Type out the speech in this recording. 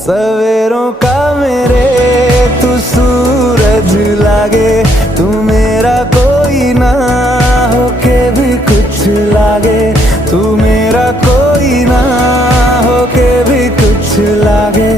सवेरों का मेरे तू सूरज लागे, तू मेरा कोई ना होके भी कुछ लागे, तू मेरा कोई ना होके भी कुछ लागे।